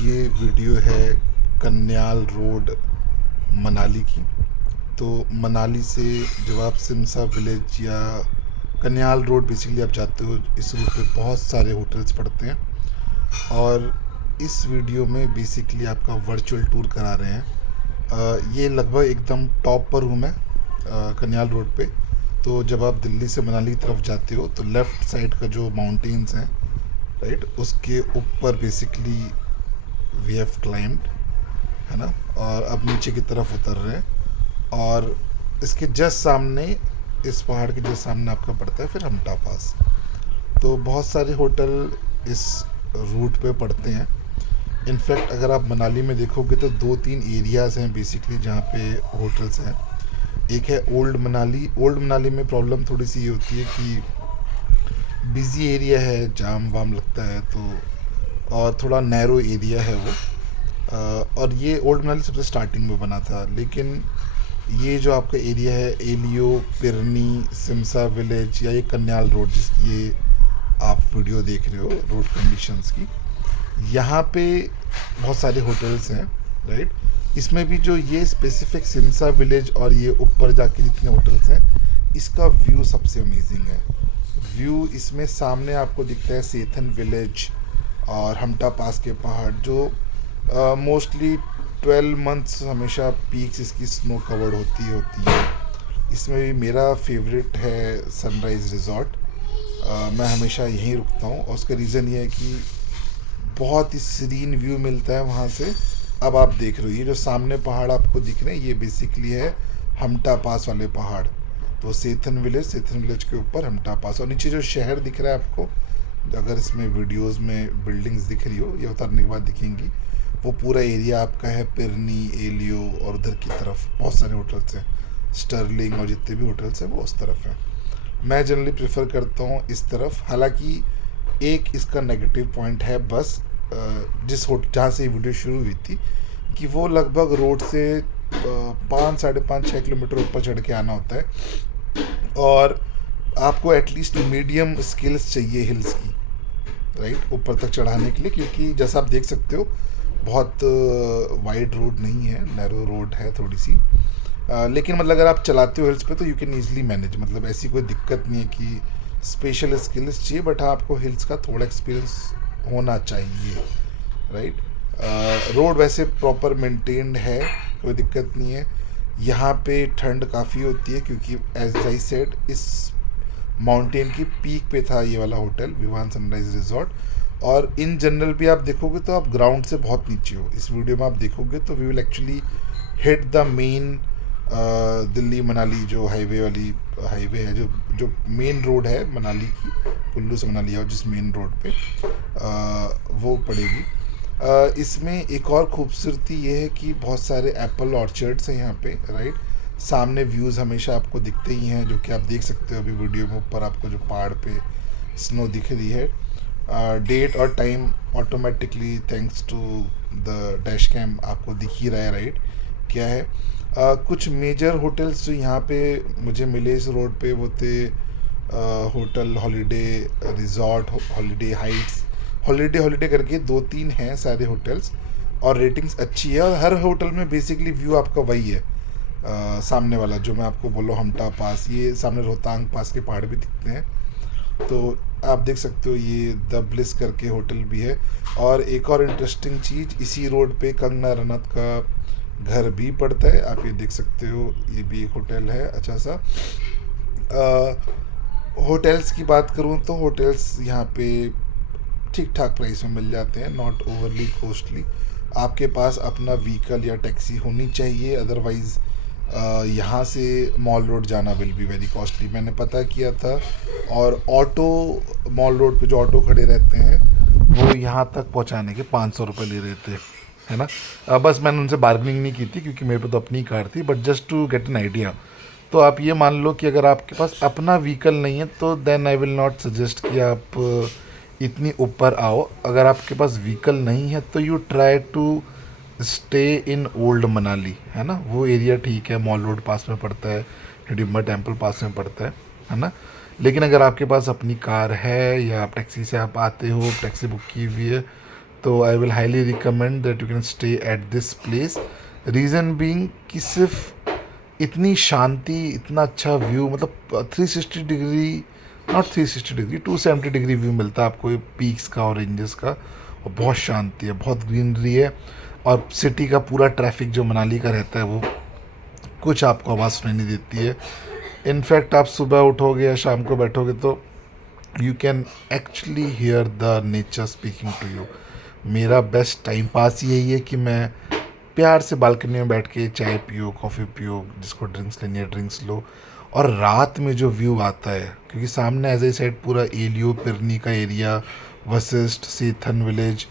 ये वीडियो है कन्याल रोड मनाली की। तो मनाली से जब आप सिमसा विलेज या कन्याल रोड बेसिकली आप जाते हो, इस रूट पे बहुत सारे होटल्स पड़ते हैं। और इस वीडियो में बेसिकली आपका वर्चुअल टूर करा रहे हैं। ये लगभग एकदम टॉप पर हूँ मैं, कन्याल रोड पे। तो जब आप दिल्ली से मनाली की तरफ जाते हो तो लेफ़्ट साइड का जो माउंटेन्स हैं, राइट, उसके ऊपर बेसिकली वी हैव क्लाइम्ड, है ना। और अब नीचे की तरफ उतर रहे हैं और इसके जस्ट सामने, इस पहाड़ के जस्ट सामने आपका पड़ता है फिर हमटा पास। तो बहुत सारे होटल इस रूट पे पड़ते हैं। इनफैक्ट अगर आप मनाली में देखोगे तो दो तीन एरियाज़ हैं बेसिकली जहाँ पे होटल्स हैं। एक है ओल्ड मनाली। ओल्ड मनाली में प्रॉब्लम थोड़ी सी ये होती है कि बिज़ी एरिया है, जाम वाम लगता है, तो और थोड़ा नैरो एरिया है वो। और ये ओल्ड मनाली सबसे स्टार्टिंग में बना था, लेकिन ये जो आपका एरिया है एलियो, पिरनी, सिमसा विलेज या ये कन्याल रोड, जिस ये आप वीडियो देख रहे हो रोड कंडीशंस की, यहाँ पे बहुत सारे होटल्स हैं, राइट। इसमें भी जो ये स्पेसिफिक सिमसा विलेज और ये ऊपर जाके जितने होटल्स हैं, इसका व्यू सबसे अमेजिंग है। व्यू इसमें सामने आपको दिखता है सेथन विलेज और हमटा पास के पहाड़, जो मोस्टली 12 मंथ्स हमेशा पीक्स इसकी स्नो कवर्ड होती है। इसमें भी मेरा फेवरेट है सनराइज़ रिजॉर्ट। मैं हमेशा यहीं रुकता हूँ और उसका रीज़न ये है कि बहुत ही सीरीन व्यू मिलता है वहाँ से। अब आप देख रहे हो ये जो सामने पहाड़ आपको दिख रहे हैं, ये बेसिकली है हमटा पास वाले पहाड़। तो सेथन विलेज के ऊपर हमटा पास, और नीचे जो शहर दिख रहा है आपको, अगर इसमें वीडियोस में बिल्डिंग्स दिख रही हो, ये उतरने के बाद दिखेंगी, वो पूरा एरिया आपका है पिरनी, एलियो, और उधर की तरफ बहुत सारे होटल्स हैं, स्टर्लिंग और जितने भी होटल्स हैं वो उस तरफ हैं। मैं जनरली प्रेफर करता हूँ इस तरफ। हालांकि एक इसका नेगेटिव पॉइंट है बस, जिस होटल जहाँ से ये वीडियो शुरू हुई थी, कि वो लगभग रोड से 5, 5.5, 6 किलोमीटर ऊपर चढ़ के आना होता है। और आपको एटलीस्ट मीडियम स्किल्स चाहिए हिल्स की, राइट, ऊपर तक चढ़ाने के लिए, क्योंकि जैसा आप देख सकते हो बहुत वाइड रोड नहीं है, नैरो रोड है थोड़ी सी। लेकिन मतलब अगर आप चलाते हो हिल्स पे तो यू कैन ईजिली मैनेज, मतलब ऐसी कोई दिक्कत नहीं है कि स्पेशल स्किल्स चाहिए, बट हाँ आपको हिल्स का थोड़ा एक्सपीरियंस होना चाहिए, राइट। रोड वैसे प्रॉपर मेंटेन्ड है, कोई दिक्कत नहीं है। यहाँ पे ठंड काफ़ी होती है क्योंकि एज आई सेड इस माउंटेन की पीक पे था ये वाला होटल विवान सनराइज रिजॉर्ट। और इन जनरल भी आप देखोगे तो आप ग्राउंड से बहुत नीचे हो। इस वीडियो में आप देखोगे तो we will actually hit the main Delhi Manali जो हाईवे है, जो मेन रोड है मनाली की, कुल्लू से मनाली, और जिस मेन रोड पे वो पड़ेगी। इसमें एक और खूबसूरती ये है कि बहुत सारे एप्पल ऑर्चर्ड्स हैं यहाँ पे, राइट। सामने व्यूज़ हमेशा आपको दिखते ही हैं, जो कि आप देख सकते हो अभी वीडियो में ऊपर आपको जो पहाड़ पे स्नो दिख रही है। डेट और time automatically thanks to the dash cam आपको दिख ही रहा है, राइट, क्या है। कुछ मेजर होटल्स जो यहाँ पे मुझे मिले इस रोड पे वो थे hotel holiday resort, holiday Heights, holiday करके दो तीन हैं सारे होटल्स, और रेटिंग्स अच्छी है। और हर होटल में बेसिकली व्यू आपका वही है, सामने वाला जो मैं आपको बोल रहा हूँ हमटा पास, ये सामने रोहतांग पास के पहाड़ भी दिखते हैं। तो आप देख सकते हो ये द ब्लिस करके होटल भी है। और एक और इंटरेस्टिंग चीज़, इसी रोड पे कंगना रनौत का घर भी पड़ता है, आप ये देख सकते हो, ये भी एक होटल है अच्छा सा। होटल्स की बात करूँ तो होटल्स यहाँ पे ठीक ठाक प्राइस में मिल जाते हैं, नॉट ओवरली कॉस्टली। आपके पास अपना व्हीकल या टैक्सी होनी चाहिए, अदरवाइज़ यहाँ से मॉल रोड जाना विल बी वेरी कॉस्टली। मैंने पता किया था, और ऑटो मॉल रोड पे जो ऑटो खड़े रहते हैं वो यहाँ तक पहुँचाने के 500 रुपये ले रहे थे, है ना। बस मैंने उनसे बार्गनिंग नहीं की थी क्योंकि मेरे पे तो अपनी कार थी, but just to get an idea. तो आप ये मान लो कि अगर आपके पास अपना व्हीकल नहीं है तो then I will not suggest कि आप इतनी ऊपर आओ। अगर आपके पास व्हीकल नहीं है तो you try to stay in Old Manali, है ना। वो एरिया ठीक है, मॉल रोड पास में पड़ता है, हिडिम्बा टेम्पल पास में पड़ता है ना। लेकिन अगर आपके पास अपनी कार है या आप टैक्सी से आप आते हो, टैक्सी बुक की हुई है, तो I will highly recommend that you can stay at this place. Reason being कि सिर्फ इतनी शांति, इतना अच्छा व्यू, मतलब 360 degree, not 360 degree, 270 degree view मिलता है आपको पीक्स का और रेंजेस का। और बहुत शांति है, बहुत ग्रीनरी है, और सिटी का पूरा ट्रैफिक जो मनाली का रहता है वो कुछ आपको आवाज़ सुनाई नहीं देती है। इनफैक्ट आप सुबह उठोगे या शाम को बैठोगे तो you can actually hear the nature speaking to you. मेरा बेस्ट टाइम पास यही है कि मैं प्यार से बालकनी में बैठ के चाय पियो, कॉफ़ी पियो, जिसको ड्रिंक्स लेनी है ड्रिंक्स लो, और रात में जो व्यू आता है, क्योंकि सामने एज ए साइड पूरा एलियो पिरनी का एरिया, वशिष्ठ, सेथन विलेज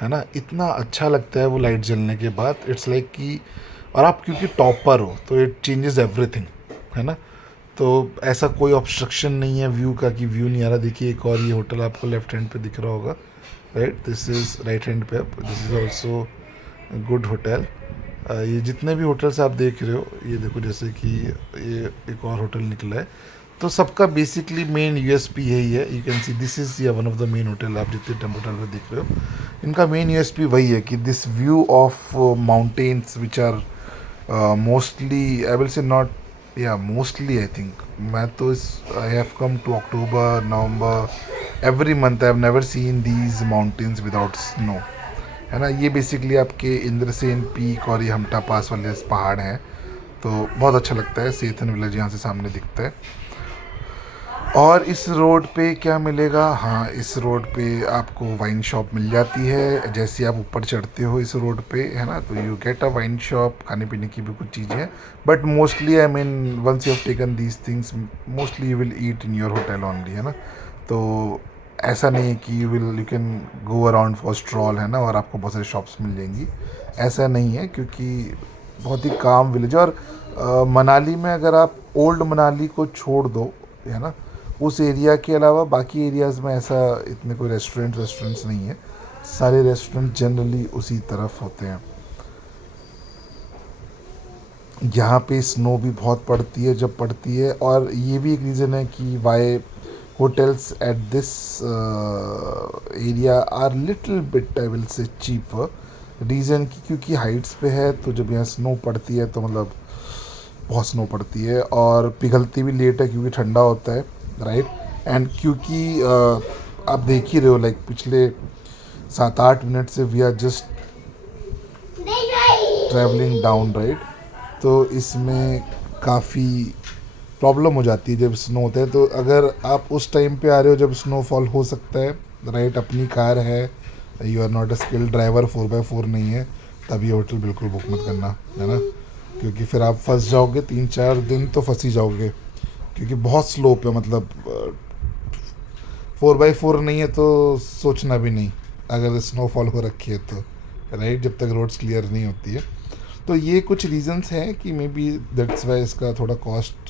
है ना, इतना अच्छा लगता है वो लाइट जलने के बाद। इट्स लाइक कि, और आप क्योंकि टॉपर हो तो इट चेंजेस एवरीथिंग, है ना। तो ऐसा कोई ऑब्स्ट्रक्शन नहीं है व्यू का कि व्यू नहीं आ रहा। देखिए एक और ये होटल आपको लेफ्ट हैंड पे दिख रहा होगा, right, this is right hand पे, this is also good hotel. ये जितने भी होटल्स आप देख रहे हो, ये देखो जैसे कि ये एक और होटल निकला है, तो सबका बेसिकली मेन यूएसपी यही है। You can see this is या one of the main hotel, आप जितने टेम्पल होटल में देख रहे हो, इनका मेन यूएसपी वही है कि this view of mountains which are mostly, I will say not, या मोस्टली आई थिंक, मैं तो इस, I have come to October November, every month I have never seen these mountains without snow, है ना। ये बेसिकली आपके Indrasen peak और ये हमटा पास वाले पहाड़ हैं, तो बहुत अच्छा लगता है। सेथन विलेज यहाँ से सामने दिखता है। और इस रोड पे क्या मिलेगा, हाँ, इस रोड पे आपको वाइन शॉप मिल जाती है जैसे आप ऊपर चढ़ते हो इस रोड पे, है ना, तो you get a wine shop, खाने पीने की भी कुछ चीज़ें हैं। But mostly I mean once you have taken these things, mostly you will eat in your hotel only, है ना। तो ऐसा नहीं है कि you can go around for stroll, है ना, और आपको बहुत सारी शॉप्स मिल जाएंगी, ऐसा नहीं है, क्योंकि बहुत ही काम विलेज। और मनाली में अगर आप ओल्ड मनाली को छोड़ दो, है ना, उस एरिया के अलावा बाकी एरियाज़ में ऐसा इतने कोई रेस्टोरेंट्स नहीं है। सारे रेस्टोरेंट जनरली उसी तरफ होते हैं। यहाँ पे स्नो भी बहुत पड़ती है जब पड़ती है, और ये भी एक रीज़न है कि why hotels at this area are little bit, I will say, cheaper. Reason कि क्योंकि हाइट्स पे है, तो जब यहाँ स्नो पड़ती है तो मतलब बहुत स्नो पड़ती है, और पिघलती भी लेट है क्योंकि ठंडा होता है, राइट। एंड क्योंकि आप देख ही रहे हो, लाइक पिछले 7-8 मिनट से we are just travelling down, right. तो इसमें काफ़ी प्रॉब्लम हो जाती है जब स्नो होता है। तो अगर आप उस टाइम पे आ रहे हो जब स्नोफॉल हो सकता है, राइट, अपनी कार है, you are not a skilled driver, 4x4 नहीं है, तब ये होटल बिल्कुल बुक मत करना, है ना, क्योंकि फिर आप फंस जाओगे, 3-4 दिन तो फंस ही जाओगे, क्योंकि बहुत स्लोप है। मतलब 4x4 नहीं है तो सोचना भी नहीं, अगर स्नोफॉल हो रखी है तो, राइट, जब तक रोड्स क्लियर नहीं होती है। तो ये कुछ रीजंस हैं कि मे बी दैट्स वाई इसका थोड़ा कॉस्ट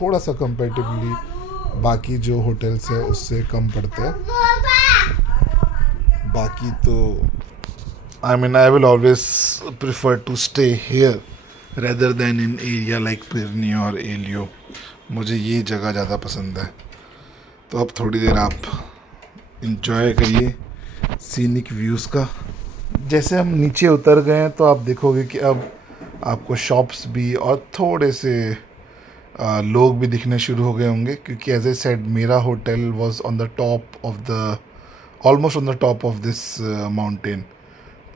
थोड़ा सा कंपेरेटिवली बाकी जो होटल्स है उससे कम पड़ता है। बाकी तो I mean I will always prefer to stay here rather than in area like पिरनी और एलियो। मुझे ये जगह ज़्यादा पसंद है। तो अब थोड़ी देर आप इंजॉय करिए सीनिक व्यूज़ का। जैसे हम नीचे उतर गए हैं तो आप देखोगे कि अब आपको शॉप्स भी और थोड़े से लोग भी दिखने शुरू हो गए होंगे, क्योंकि एज ए सेड मेरा hotel was on the top of the, almost on the top of this mountain.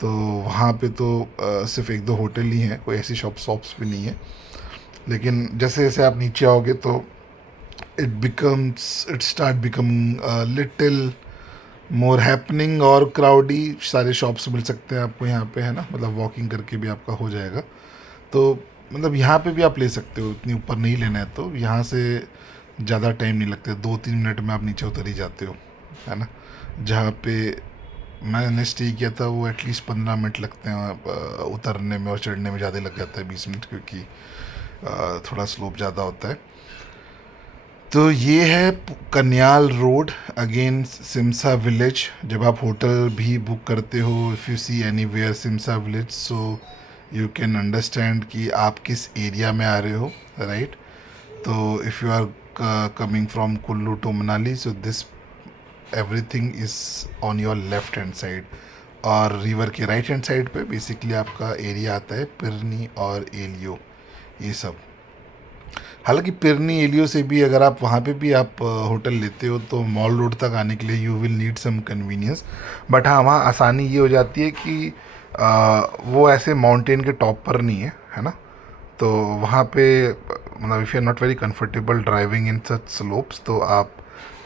तो वहाँ पे तो सिर्फ 1-2 होटल ही हैं, कोई ऐसी शॉप्स भी नहीं है। लेकिन जैसे जैसे आप नीचे आओगे तो it start becoming little more happening और क्राउडी। सारे शॉप्स मिल सकते हैं आपको यहाँ पे, है ना, मतलब वॉकिंग करके भी आपका हो जाएगा। तो मतलब यहाँ पे भी आप ले सकते हो, इतनी ऊपर नहीं लेना है तो यहाँ से ज़्यादा टाइम नहीं लगता, 2-3 मिनट में आप नीचे उतर ही जाते हो, है ना। जहाँ पे मैंने स्टे किया था वो एटलीस्ट 15 मिनट लगते हैं उतरने में, और चढ़ने में ज़्यादा लग जाता है 20 मिनट, क्योंकि थोड़ा स्लोप ज़्यादा होता है। तो ये है Kanyal road again Simsa village. जब आप होटल भी बुक करते हो, if you see anywhere Simsa village, so you can understand कि आप किस एरिया में आ रहे हो, राइट। तो if you are coming from Kullu to Manali, so this everything is on your left hand side, और रिवर के राइट हैंड साइड पे बेसिकली आपका एरिया आता है पिरनी और एलियो, ये सब। हालांकि पिरनी एलियो से भी अगर आप वहाँ पे भी आप होटल लेते हो तो मॉल रोड तक आने के लिए you will need some convenience. But हाँ, वहाँ आसानी ये हो जाती है कि वो ऐसे माउंटेन के टॉप पर नहीं है, है ना। तो वहाँ पे मतलब if you are not very comfortable driving in such slopes, तो आप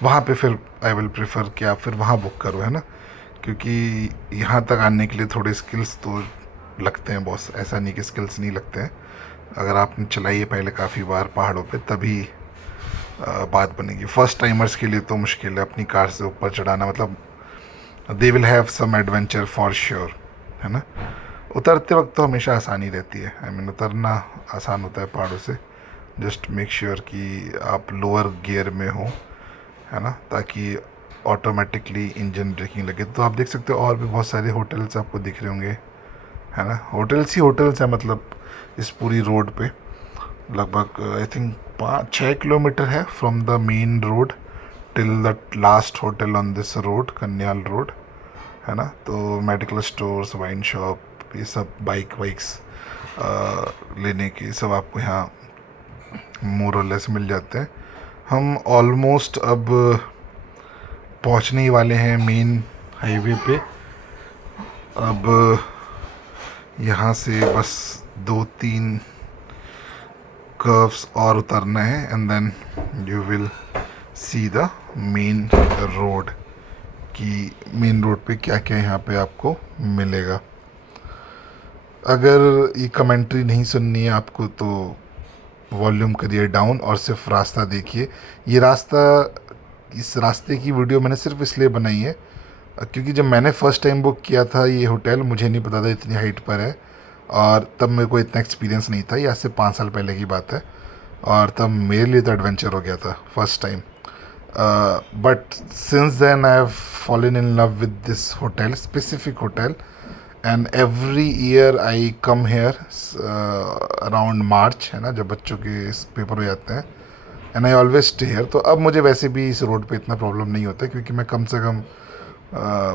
वहाँ पे फिर आई विल प्रेफर कि आप फिर वहाँ बुक करो, है ना। क्योंकि यहाँ तक आने के लिए थोड़े स्किल्स तो लगते हैं बॉस, ऐसा नहीं कि स्किल्स नहीं लगते हैं। अगर आपने चलाई है पहले काफ़ी बार पहाड़ों पे तभी बात बनेगी। फर्स्ट टाइमर्स के लिए तो मुश्किल है अपनी कार से ऊपर चढ़ाना, मतलब they will have some adventure for sure, है ना। उतरते वक्त तो हमेशा आसानी रहती है, आई मीन उतरना आसान होता है पहाड़ों से। जस्ट मेक श्योर कि आप लोअर गियर में हो, है ना, ताकि ऑटोमेटिकली इंजन ब्रेकिंग लगे। तो आप देख सकते हो और भी बहुत सारे होटल्स आपको दिख रहे होंगे, है ना। होटल्स ही होटल्स हैं मतलब इस पूरी रोड पे। लगभग आई थिंक 5-6 किलोमीटर है from the main road till the last hotel on this road, Kanyal road, है ना। तो मेडिकल स्टोर्स, वाइन शॉप, ये सब बाइक वाइक्स लेने के सब आपको यहाँ मोर और लेस मिल जाते हैं। हम ऑलमोस्ट अब पहुँचने ही वाले हैं मेन हाईवे पे। अब यहाँ से बस 2-3 कर्व्स और उतरना है and then you will see the main road, कि मेन रोड पे क्या क्या यहाँ पे आपको मिलेगा। अगर ये कमेंट्री नहीं सुननी है आपको तो वॉल्यूम करिए डाउन और सिर्फ रास्ता देखिए। ये रास्ता, इस रास्ते की वीडियो मैंने सिर्फ इसलिए बनाई है क्योंकि जब मैंने फ़र्स्ट टाइम बुक किया था ये होटल, मुझे नहीं पता था इतनी हाइट पर है, और तब मेरे को इतना एक्सपीरियंस नहीं था। ये आज से 5 साल पहले की बात है, और तब मेरे लिए तो एडवेंचर हो गया था first time. But since then I have fallen in love with this hotel, specific hotel, and every year I come here around March, है ना, जब बच्चों के पेपर हो जाते हैं, and I always stay here. तो अब मुझे वैसे भी इस रोड पे इतना प्रॉब्लम नहीं होता क्योंकि मैं कम से कम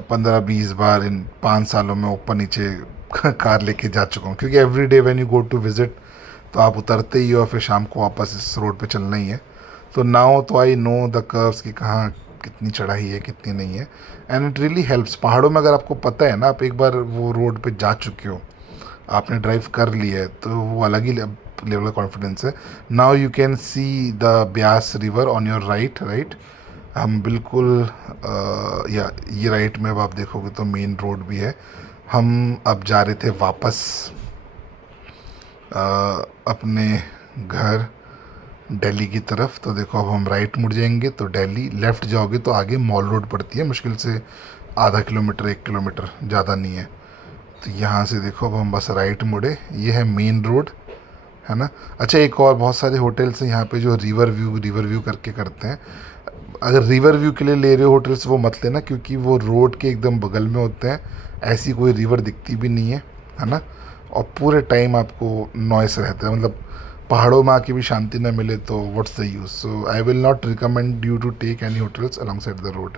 15-20 बार इन 5 सालों में ऊपर नीचे कार लेके जा चुका हूँ। क्योंकि every day when you go to visit तो आप उतरते ही हो और फिर शाम को वापस इस रोड पे चलना ही है। तो नाउ तो आई नो द कर्व्स कि कहाँ कितनी चढ़ाई है कितनी नहीं है, एंड इट रियली हेल्प्स। पहाड़ों में अगर आपको पता है ना, आप एक बार वो रोड पे जा चुके हो, आपने ड्राइव कर लिया है, तो वो अलग ही लेवल का कॉन्फिडेंस है। Now you can see the Beas river on your right. हम बिल्कुल या ये राइट में अब आप देखोगे तो मेन रोड भी है। हम अब जा रहे थे वापस अपने घर दिल्ली की तरफ। तो देखो अब हम राइट मुड़ जाएंगे तो दिल्ली, लेफ़्ट जाओगे तो आगे मॉल रोड पड़ती है, मुश्किल से आधा किलोमीटर 1 किलोमीटर, ज़्यादा नहीं है। तो यहाँ से देखो अब हम बस राइट मुड़े, ये है मेन रोड, है ना। अच्छा, एक और बहुत सारे होटल्स हैं यहाँ पे जो रिवर व्यू करके करते हैं। अगर रिवर व्यू के लिए ले रहे हो होटल्स, वो मत लेना क्योंकि वो रोड के एकदम बगल में होते हैं, ऐसी कोई रिवर दिखती भी नहीं है ना। और पूरे टाइम आपको नॉइस रहता है, मतलब पहाड़ों में आके भी शांति ना मिले तो what's the use. So I will not recommend you to take any hotels alongside the road.